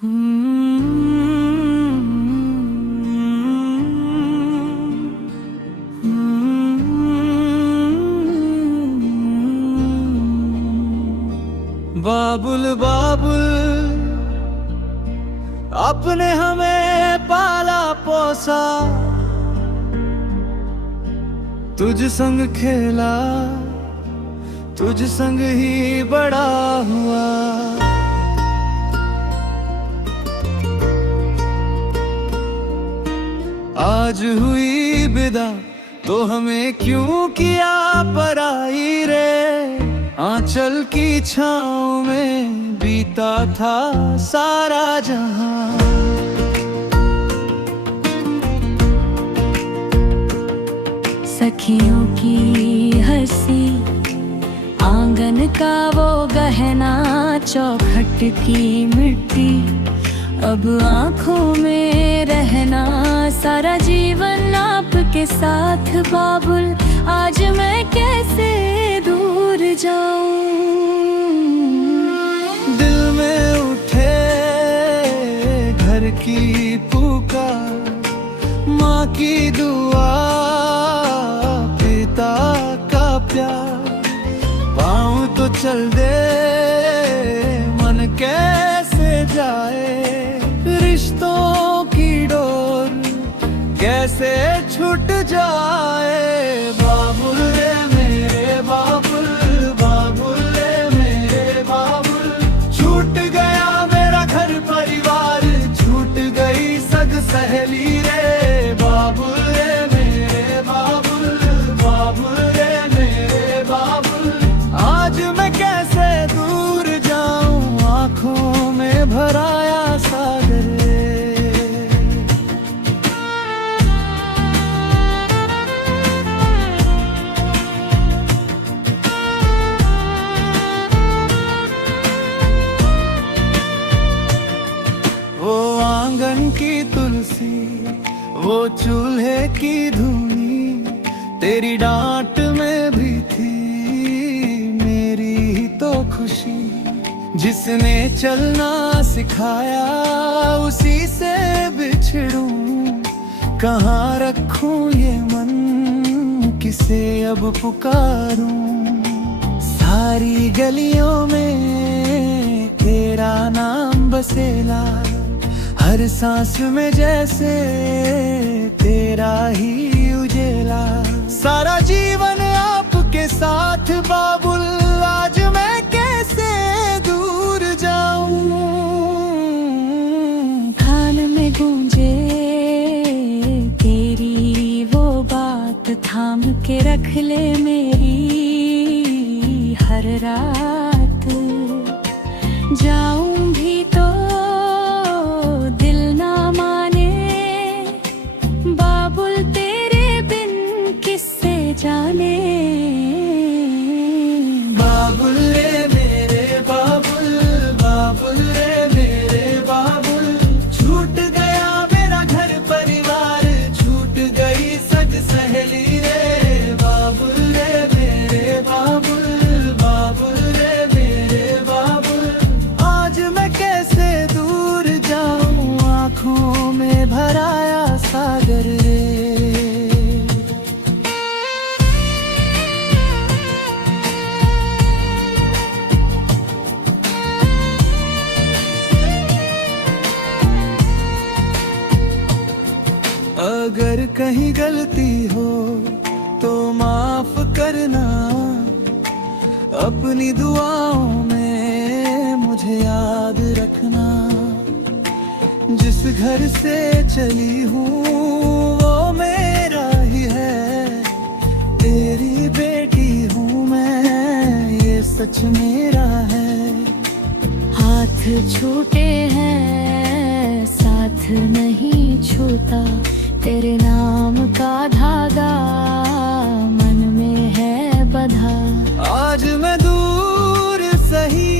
बाबुल बाबुल आपने हमें पाला पोसा, तुझ संग खेला, तुझ संग ही बड़ा हुआ। आज हुई विदा तो हमें क्यों किया पराई रे, आंचल की छाँव में बीता था सारा जहां। सखियों की हंसी, आंगन का वो गहना, चौखट की मिट्टी, अब आँखों में रहना, सारा जीवन आपके साथ बाबुल, आज मैं कैसे दूर जाऊं। दिल में उठे घर की पुकार, माँ की दुआ, पिता का प्यार, पाँव तो चल दे मन कैसे जाए, रिश्तों की डोर कैसे छूट जाए। बाबुल रे मेरे बाबुल, बाबुल रे मेरे बाबुल, छूट गया मेरा घर परिवार, छूट गई सग सहेली रे। बाबुल रे मेरे बाबुल, बाबुल रे मेरे बाबुल, आज मैं कैसे दूर जाऊं, आंखों में भराया सागर। वो आंगन की तुलसी, वो चूल्हे की धुनी, तेरी डांट में भी थी मेरी ही तो खुशी। जिसने चलना सिखाया उसी से बिछड़ूं, कहाँ रखूं ये मन, किसे अब पुकारूं। सारी गलियों में तेरा नाम बसेला, हर सांस में जैसे तेरा ही उजेला। सारा जीवन आपके साथ बाबुल, आज मैं कैसे दूर जाऊं। कान में गूंजे तेरी वो बात, थाम के रख ले मेरी हर रात। जाऊं भी तो दिल ना माने, बाबुल तेरे बिन किससे जाने। बाबुल रे मेरे बाबुल, बाबुल रे मेरे बाबुल, छूट गया मेरा घर परिवार, छूट गई सग सहेली रे। बाबुल रे मेरे बाबुल, बाबुल रे मेरे बाबुल, आज मैं कैसे दूर जाऊं, आंखों में भराया सागर रे। अगर कहीं गलती हो तो माफ करना, अपनी दुआओं में मुझे याद रखना। जिस घर से चली हूँ वो मेरा ही है, तेरी बेटी हूँ मैं, ये सच मेरा है। हाथ छूटे हैं साथ नहीं छूटा, तेरे नाम का धागा मन में है बंधा। आज मैं दूर सही